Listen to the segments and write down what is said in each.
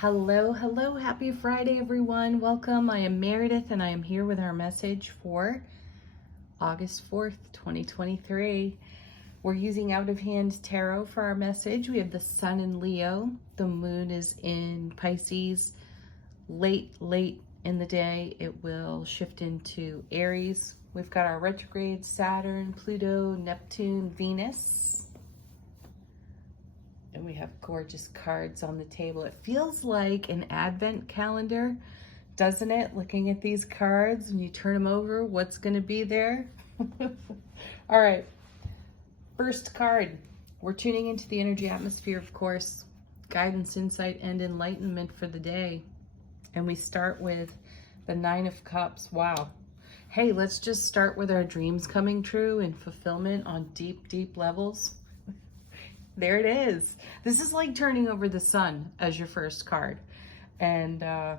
Hello, hello, happy Friday, everyone. Welcome. I am Meredith, and I am here with our message for August 4th, 2023. We're using Out of Hand Tarot for our message. We have the Sun in Leo. The Moon is in Pisces. Late in the day, it will shift into Aries. We've got our retrograde, Saturn, Pluto, Neptune, Venus. And we have gorgeous cards on the table. It feels like an advent calendar, doesn't it? Looking at these cards, when you turn them over, what's going to be there? All right. First card. We're tuning into the energy atmosphere, of course. Guidance, insight, and enlightenment for the day. And we start with the Nine of Cups. Wow. Hey, let's just start with our dreams coming true and fulfillment on deep levels. There it is. This is like turning over the sun as your first card. And the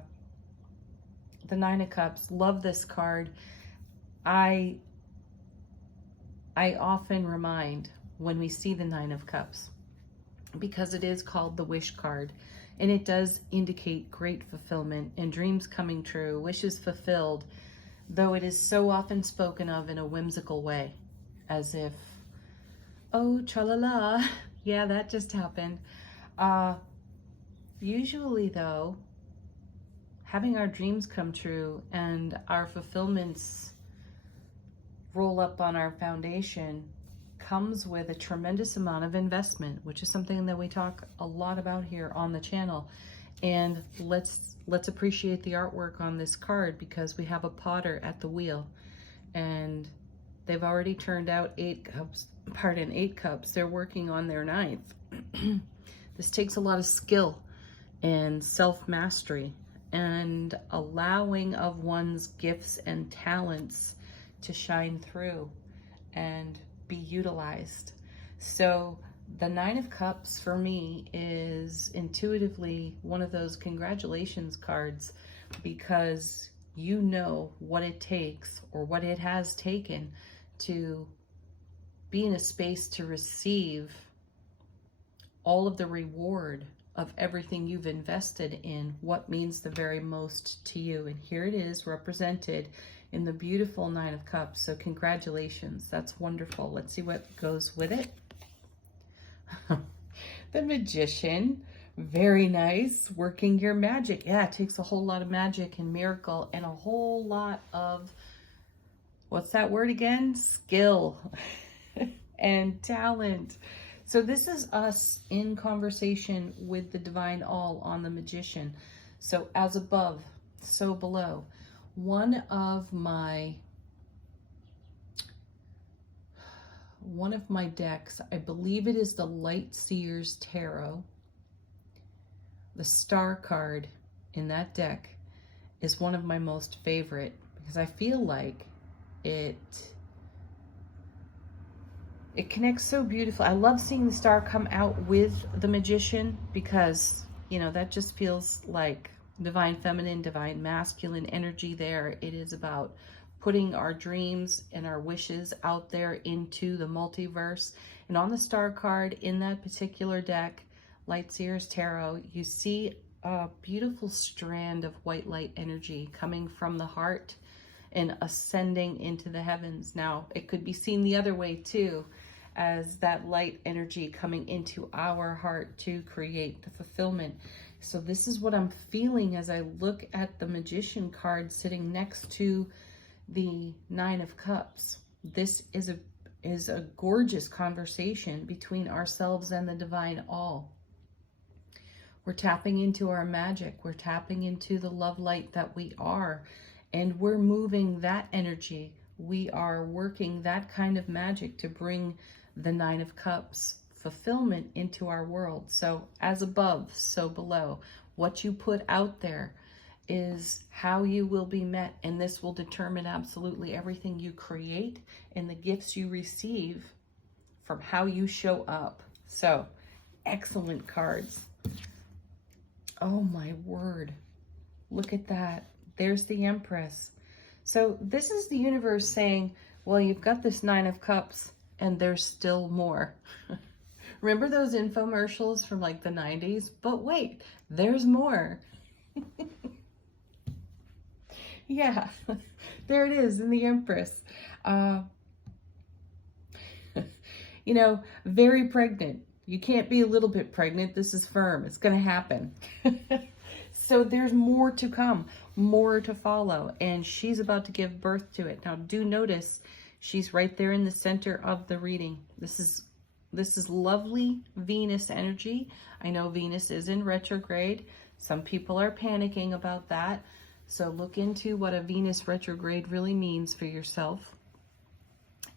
Nine of Cups, love this card. I often remind when we see the Nine of Cups, because it is called the wish card, and it does indicate great fulfillment and dreams coming true, wishes fulfilled, though it is so often spoken of in a whimsical way, as if, oh, tra-la-la, yeah, that just happened. Usually though, having our dreams come true and our fulfillments roll up on our foundation comes with a tremendous amount of investment, which is something that we talk a lot about here on the channel. And let's appreciate the artwork on this card, because we have a potter at the wheel, and they've already turned out 8 cups. They're working on their 9th. This takes a lot of skill and self-mastery and allowing of one's gifts and talents to shine through and be utilized. So the Nine of Cups for me is intuitively one of those congratulations cards, because you know what it takes, or what it has taken, to be in a space to receive all of the reward of everything you've invested in what means the very most to you. And here it is represented in the beautiful Nine of Cups. So congratulations, that's wonderful. Let's see what goes with it. The Magician, very nice, working your magic. Yeah, it takes a whole lot of magic and miracle and a whole lot of, what's that word again? Skill and talent. So this is us in conversation with the divine all on the Magician. So as above, so below. One of my decks, I believe it is the Light Seers Tarot. The star card in that deck is one of my most favorite, because I feel like it connects so beautifully. I love seeing the star come out with the Magician, because, you know, that just feels like divine feminine, divine masculine energy there. It is about putting our dreams and our wishes out there into the multiverse. And on the star card in that particular deck, Light Seers Tarot, you see a beautiful strand of white light energy coming from the heart and ascending into the heavens. Now, it could be seen the other way too, as that light energy coming into our heart to create the fulfillment. So this is what I'm feeling as I look at the Magician card sitting next to the Nine of Cups. This is a gorgeous conversation between ourselves and the divine all. We're tapping into our magic. We're tapping into the love light that we are, and we're moving that energy. We are working that kind of magic to bring the Nine of Cups fulfillment into our world. So as above, so below. What you put out there is how you will be met, and this will determine absolutely everything you create and the gifts you receive from how you show up. So excellent cards. Oh my word, look at that. There's the Empress. So this is the universe saying, well, you've got this Nine of Cups and there's still more. Remember those infomercials from like the 90s? But wait, there's more. Yeah, there it is in the Empress. Uh, you know, very pregnant. You can't be a little bit pregnant. This is firm. It's going to happen. So there's more to come, more to follow. And she's about to give birth to it. Now, do notice she's right there in the center of the reading. This is lovely Venus energy. I know Venus is in retrograde. Some people are panicking about that. So look into what a Venus retrograde really means for yourself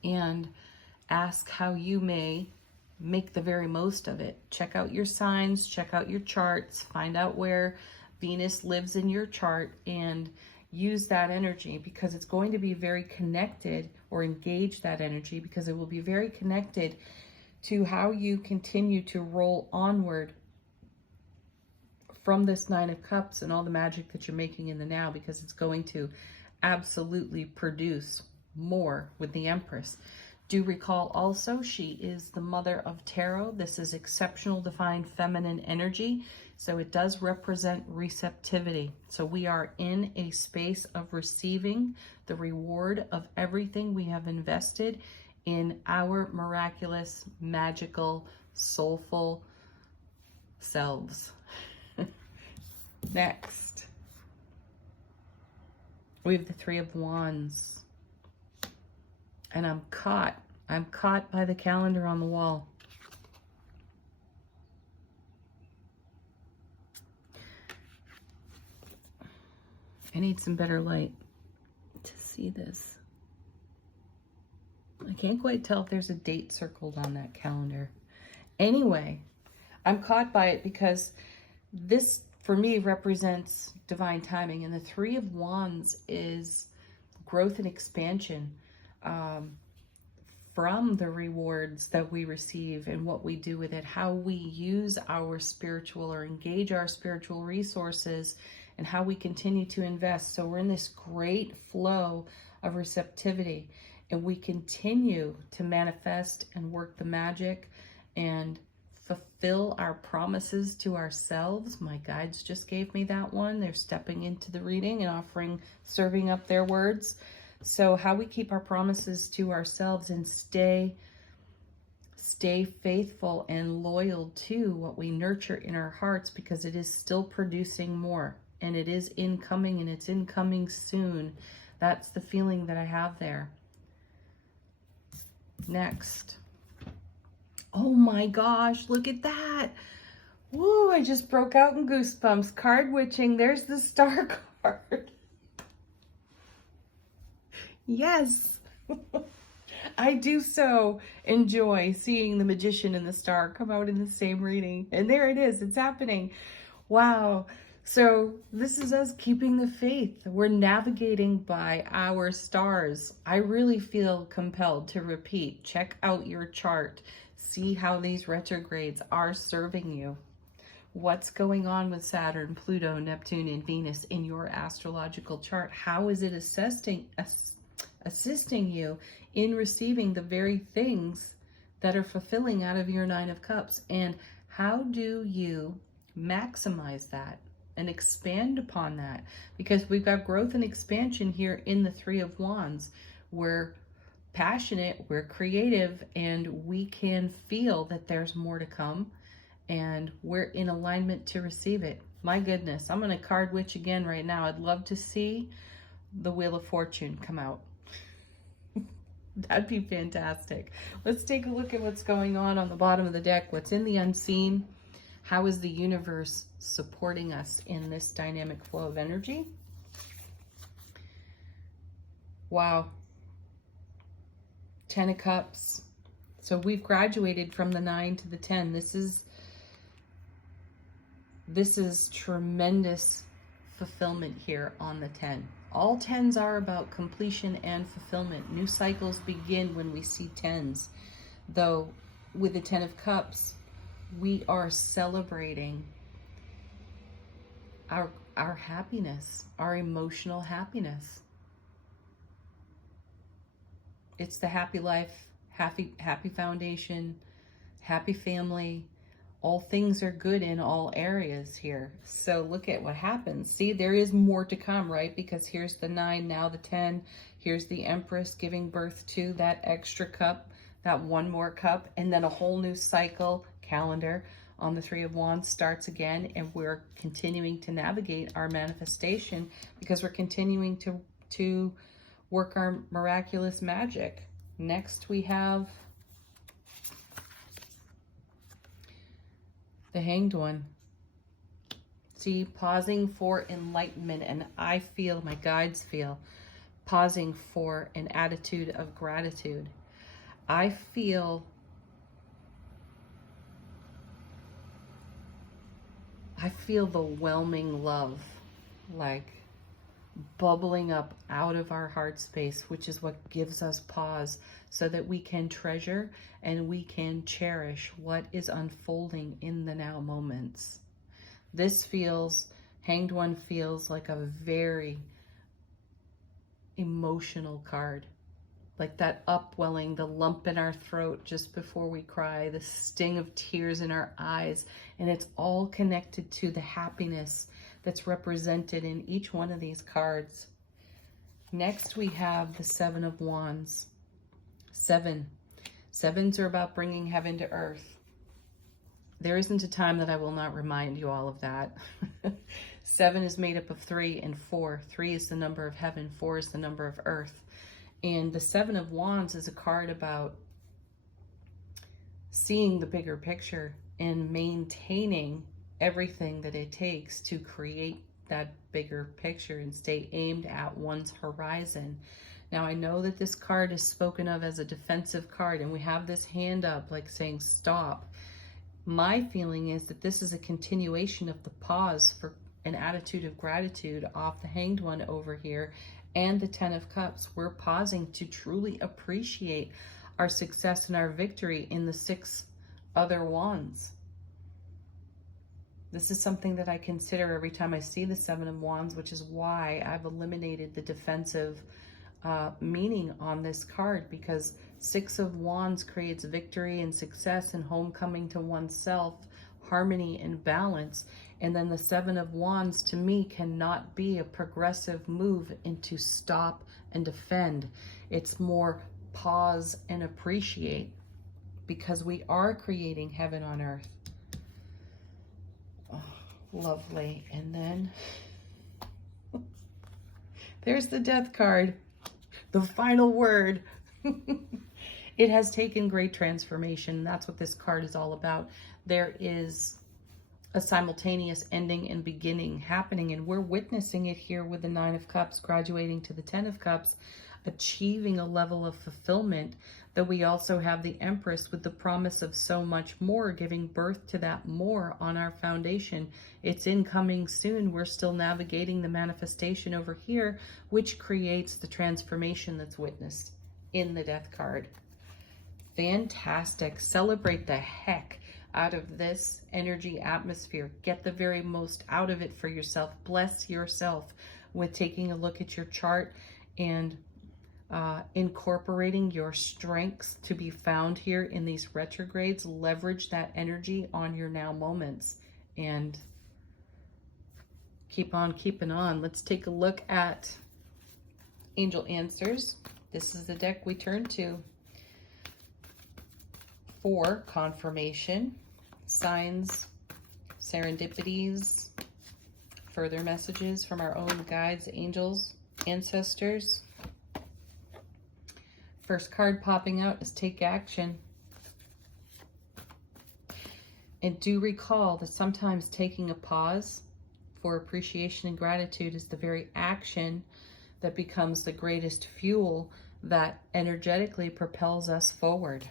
and ask how you may make the very most of it. Check out your signs, check out your charts, find out where Venus lives in your chart and use that energy, because it's going to be very connected, or engage that energy because it will be very connected to how you continue to roll onward from this Nine of Cups and all the magic that you're making in the now, because it's going to absolutely produce more with the Empress. Do recall also, she is the mother of tarot. This is exceptional divine feminine energy. So it does represent receptivity. So we are in a space of receiving the reward of everything we have invested in our miraculous, magical, soulful selves. Next, we have the Three of Wands. And I'm caught by the calendar on the wall. I need some better light to see this. I can't quite tell if there's a date circled on that calendar. Anyway, I'm caught by it because this, for me, represents divine timing. And the Three of Wands is growth and expansion. From the rewards that we receive and what we do with it, how we use our spiritual or engage our spiritual resources, and how we continue to invest. So we're in this great flow of receptivity, and we continue to manifest and work the magic and fulfill our promises to ourselves. My guides just gave me that one. They're stepping into the reading and offering, serving up their words. So how we keep our promises to ourselves and stay faithful and loyal to what we nurture in our hearts, because it is still producing more, and it is incoming, and it's incoming soon. That's the feeling that I have there. Next. Oh my gosh, look at that. Woo, I just broke out in goosebumps. Card witching. There's the Star card. Yes. I do so enjoy seeing the Magician and the Star come out in the same reading. And there it is. It's happening. Wow. So this is us keeping the faith. We're navigating by our stars. I really feel compelled to repeat. Check out your chart. See how these retrogrades are serving you. What's going on with Saturn, Pluto, Neptune, and Venus in your astrological chart? How is it assisting you in receiving the very things that are fulfilling out of your Nine of Cups? And how do you maximize that and expand upon that? Because we've got growth and expansion here in the Three of Wands. We're passionate, we're creative, and we can feel that there's more to come, and we're in alignment to receive it. My goodness, I'm going to card witch again right now. I'd love to see the Wheel of Fortune come out. That'd be fantastic. Let's take a look at what's going on the bottom of the deck. What's in the unseen? How is the universe supporting us in this dynamic flow of energy? Wow. 10 of Cups. So we've graduated from the 9 to the 10. This is tremendous fulfillment here on the 10. All 10s are about completion and fulfillment. New cycles begin when we see 10s. Though with the 10 of Cups, we are celebrating our happiness, our emotional happiness. It's the happy life, happy foundation, happy family. All things are good in all areas here. So look at what happens. See, there is more to come, right? Because here's the 9, now the 10. Here's the Empress giving birth to that extra cup, that one more cup, and then a whole new cycle calendar on the 3 of Wands starts again, and we're continuing to navigate our manifestation because we're continuing to work our miraculous magic. Next, we have the Hanged One. See, pausing for enlightenment, and I feel, my guides feel, pausing for an attitude of gratitude. I feel the whelming love, like bubbling up out of our heart space, which is what gives us pause so that we can treasure and we can cherish what is unfolding in the now moments. This feels, Hanged One feels like a very emotional card. Like that upwelling, the lump in our throat just before we cry, the sting of tears in our eyes, and it's all connected to the happiness that's represented in each one of these cards. Next, we have the 7 of Wands. 7. 7s are about bringing heaven to earth. There isn't a time that I will not remind you all of that. 7 is made up of 3 and 4. 3 is the number of heaven, 4 is the number of earth. And the 7 of Wands is a card about seeing the bigger picture and maintaining everything that it takes to create that bigger picture and stay aimed at one's horizon. Now, I know that this card is spoken of as a defensive card, and we have this hand up like saying stop. My feeling is that this is a continuation of the pause for an attitude of gratitude off the Hanged One over here and the 10 of Cups. We're pausing to truly appreciate our success and our victory in the 6 other wands. This is something that I consider every time I see the 7 of Wands, which is why I've eliminated the defensive meaning on this card, because 6 of Wands creates victory and success and homecoming to oneself, harmony and balance. And then the 7 of Wands to me cannot be a progressive move into stop and defend. It's more pause and appreciate, because we are creating heaven on earth. Oh, lovely. And then there's the Death card, the final word. It has taken great transformation. That's what this card is all about. There is a simultaneous ending and beginning happening, and we're witnessing it here with the 9 of Cups graduating to the 10 of Cups, achieving a level of fulfillment. That we also have the Empress with the promise of so much more, giving birth to that more on our foundation. It's incoming soon. We're still navigating the manifestation over here, which creates the transformation that's witnessed in the Death card. Fantastic. Celebrate the heck out of this energy atmosphere. Get the very most out of it for yourself. Bless yourself with taking a look at your chart and incorporating your strengths to be found here in these retrogrades. Leverage that energy on your now moments and keep on keeping on. Let's take a look at Angel Answers. This is the deck we turn to for confirmation, signs, serendipities, further messages from our own guides, angels, ancestors. First card popping out is Take Action. And do recall that sometimes taking a pause for appreciation and gratitude is the very action that becomes the greatest fuel that energetically propels us forward.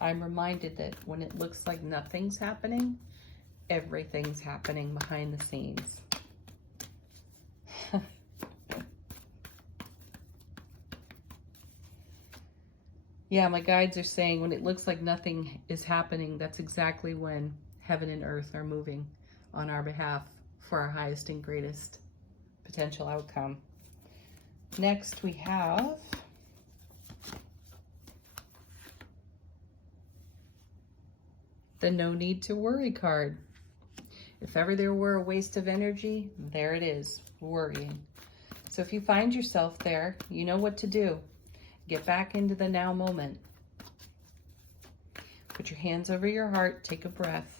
I'm reminded that when it looks like nothing's happening, everything's happening behind the scenes. Yeah, my guides are saying when it looks like nothing is happening, that's exactly when heaven and earth are moving on our behalf for our highest and greatest potential outcome. Next, we have the no need to worry card. If ever there were a waste of energy, there it is, worrying. So if you find yourself there, you know what to do. Get back into the now moment. Put your hands over your heart, take a breath.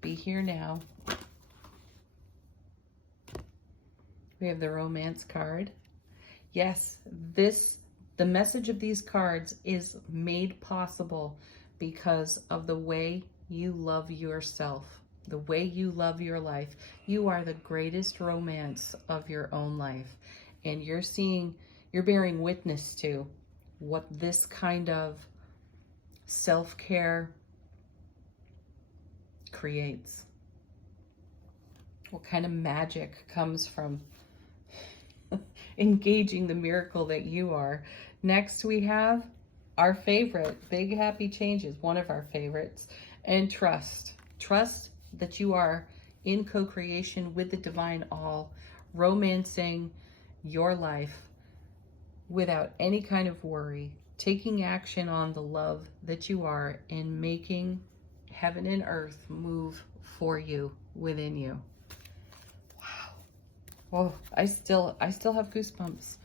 Be here now. We have the romance card. Yes, the message of these cards is made possible because of the way you love yourself, the way you love your life. You are the greatest romance of your own life. And you're bearing witness to what this kind of self-care creates. What kind of magic comes from engaging the miracle that you are. Next, we have our favorite, Big Happy Changes, one of our favorites, and trust. Trust that you are in co-creation with the divine all, romancing your life without any kind of worry, taking action on the love that you are and making heaven and earth move for you, within you. Oh, I still have goosebumps.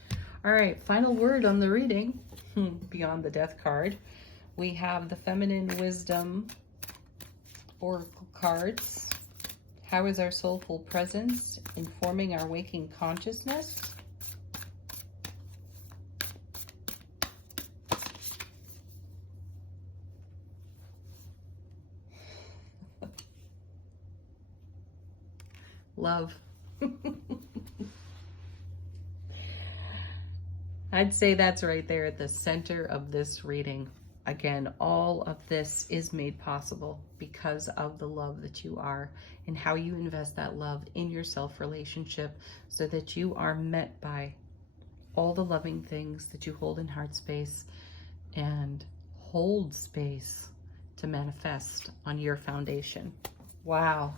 All right, final word on the reading, beyond the death card. We have the Feminine Wisdom Oracle cards. How is our soulful presence informing our waking consciousness? Love. I'd say that's right there at the center of this reading. Again, all of this is made possible because of the love that you are and how you invest that love in your self-relationship so that you are met by all the loving things that you hold in heart space and hold space to manifest on your foundation. Wow.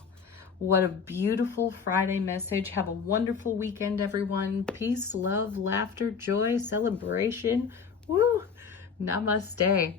What a beautiful Friday message. Have a wonderful weekend, everyone. Peace, love, laughter, joy, celebration. Woo! Namaste.